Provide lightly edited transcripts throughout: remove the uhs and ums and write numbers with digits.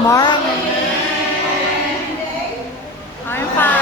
Morning. I'm fine.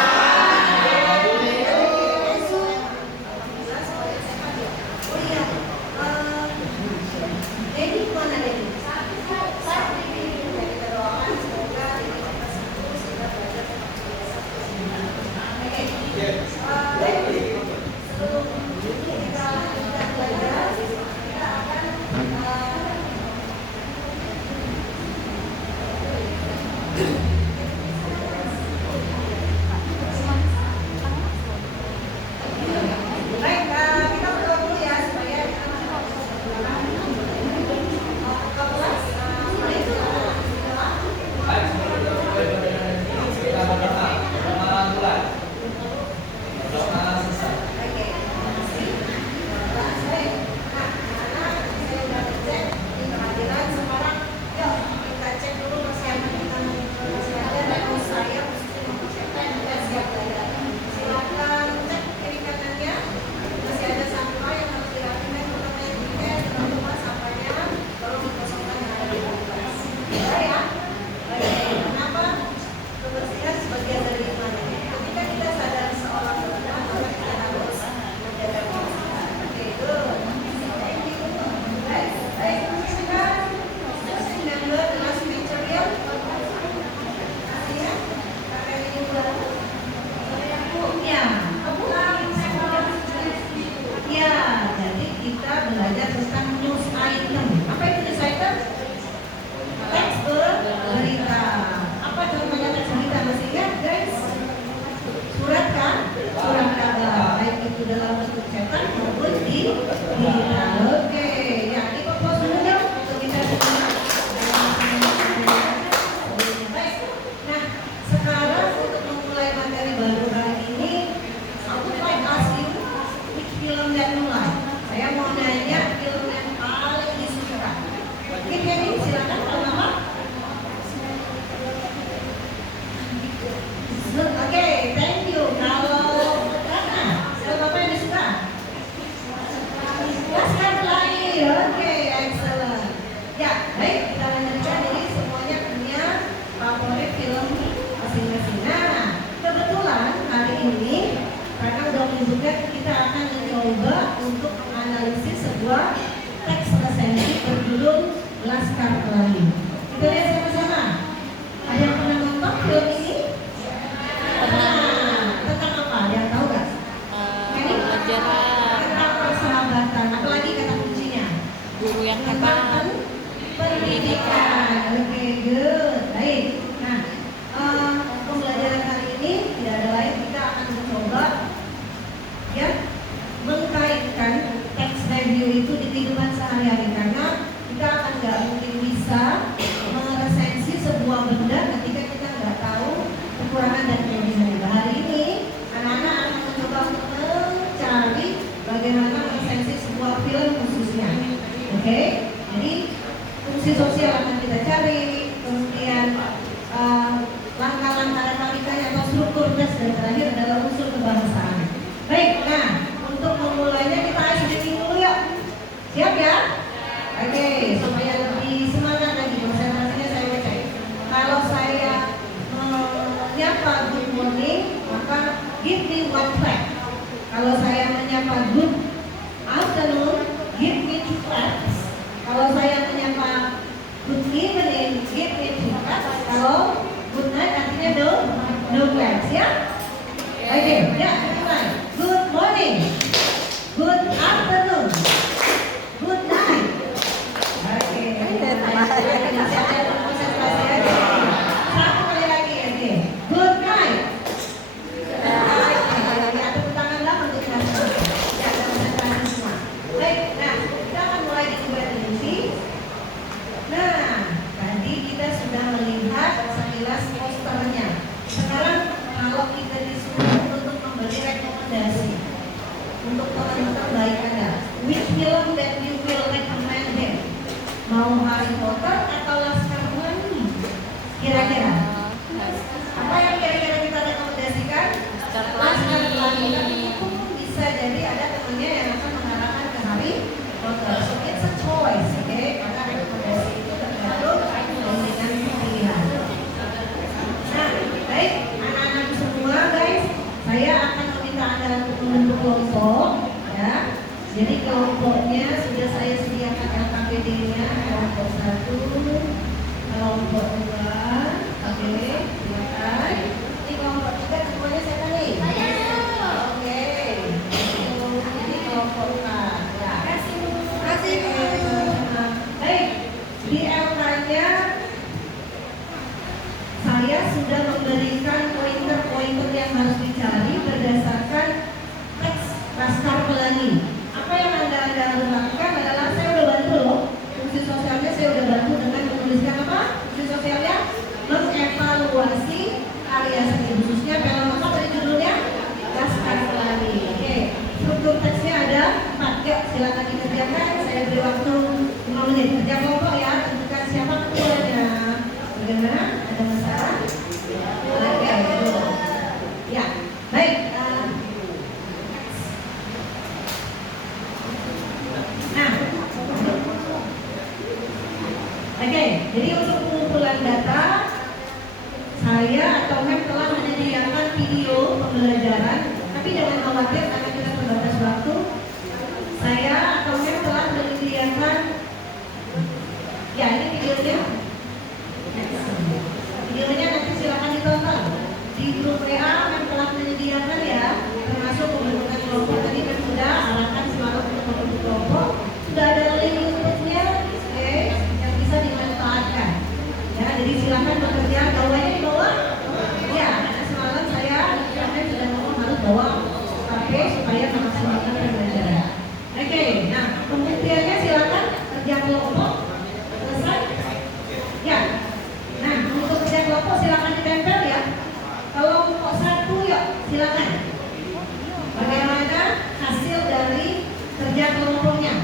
Untuk kelompoknya sudah saya sediakan LKPD-nya, kelompok 1, kelompok 2, oke, silakan. Ini kelompok 3 semuanya siapa nih? Oke, ini kelompok 4. Ya. Kasih. Baik, di LK-nya saya sudah memberikan pointer-pointer yang harus dicari berdasarkan teks Laskar Pelangi. Apa yang Anda harus lakukan adalah saya udah bantu loh. Fungsi sosialnya saya udah bantu dengan menuliskan apa? Fungsi sosialnya mengevaluasi karya seni, khususnya film apa tadi judulnya? Laskar Pelangi. Oke, struktur teksnya ada 4. Yuk, silakan dikerjakan. Saya beri waktu 5 menit. Kerja kelompok ya. Tentukan siapa ketuanya. Bagaimana? Ada masalah? Oke, ya, baik. Nah, oke. Jadi untuk pengumpulan data, saya atau MEM telah menyediakan video pembelajaran. Tapi jangan khawatir karena kita terbatas waktu. Saya atau MEM telah menyediakan. Ya, ini videonya. Videonya nanti silakan ditonton di grup WA yang telah menyediakan ya, termasuk pembentukan kelompok tadi kan sudah arahkan selalu untuk membentuk kelompok, sudah ada link YouTube-nya, oke, yang bisa dimanfaatkan. Ya, jadi silakan bekerja. Bawahnya di bawah. Ya, karena semalam saya sudah ngomong harus bawa HP supaya memaksimalkan pembelajaran. Oke, nah pembuktiannya silakan kerja kelompok selesai. Ya. Nah, untuk kerja kelompok silakan ditempel ya. Kelompok 1 yuk, silakan. Bagaimana hasil dari kerja kelompoknya?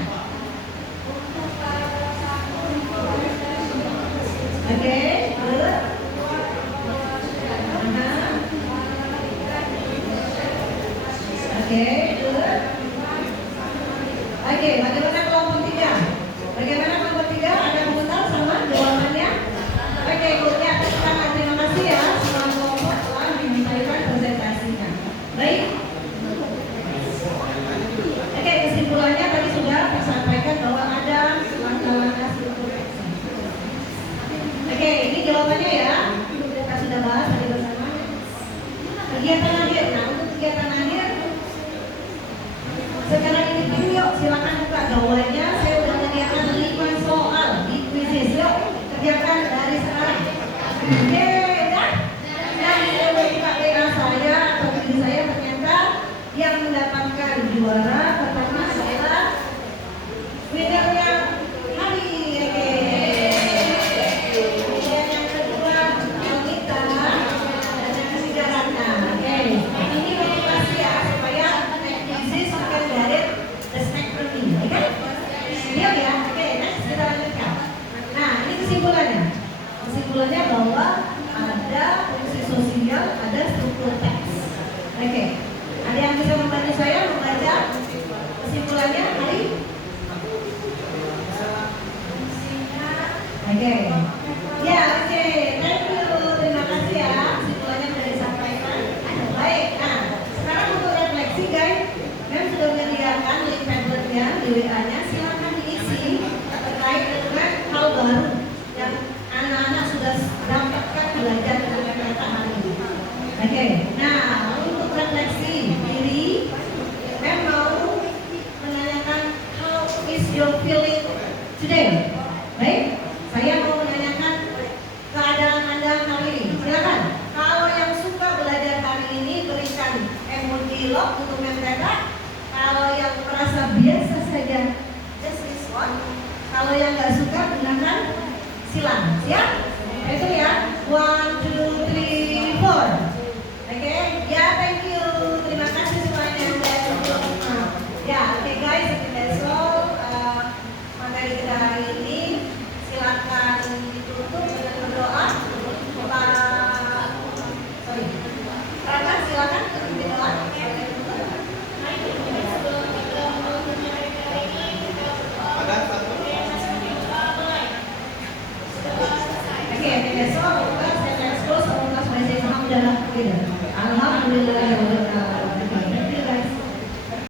Oke, good. Oke, good. Oke, bagaimana kelompok 3? Bagaimana kelompok 3? Ada komentar sama jawabannya? Oke, ikutnya terima kasih ya semua kelompok telah menyampaikan presentasinya. Baik. Oke, kesimpulannya tadi sudah disampaikan bahwa ada langkah-langkah struktur. Oke, ini jawabannya ya. Kita sudah bahas tadi bersama. Kegiatan akhir. Nah, untuk kegiatan akhir secara individu yuk silakan buka jawabannya. Saya sudah menyediakan 5 soal di kuisis. Yuk kerjakan dari sekarang. Oke, udah? Nah, saya buka WA saya atau diri saya, ternyata yang mendapatkan juara pertama adalah winnernya Hari. Oke. Dan yang kedua Almita dan yang ketiga Ratna. Oke. Ini motivasi ya supaya this makin dari the spectrum ini. Oke? Siap ya? Oke, next kita lanjutkan. Nah, ini kesimpulannya. Kesimpulannya bahwa ada fungsi sosial, ada struktur teks. Oke. Ada yang bisa membantu saya membaca kesimpulannya, Hari? Oke. Ya, oke. Thank you. Terima kasih ya. Kesimpulannya sudah disampaikan. Baik. Nah, sekarang untuk refleksi, guys. Memang sudah menyediakan link Padletnya di WA-nya. Silakan diisi terkait dengan hal baru yang anak-anak sudah dapatkan belajar dengan kata hari ini. Oke. Nah, untuk refleksi diri, Mem mau menanyakan how is your feeling today? Baik, saya mau menanyakan keadaan Anda hari ini. Silakan. Kalau yang suka belajar hari ini berikan emoji love untuk mereka. Kalau yang merasa biasa saja, just this one. Kalau yang nggak suka gunakan silang. Siap? Itu ya. 1, 2, 3, 4. Oke, ya, thank you. Terima kasih semuanya yang sudah ikut. Ya, oke guys, that's all. Materi kita hari ini silakan ditutup dengan berdoa. Rana, silakan berdoa. Alhamdulillah.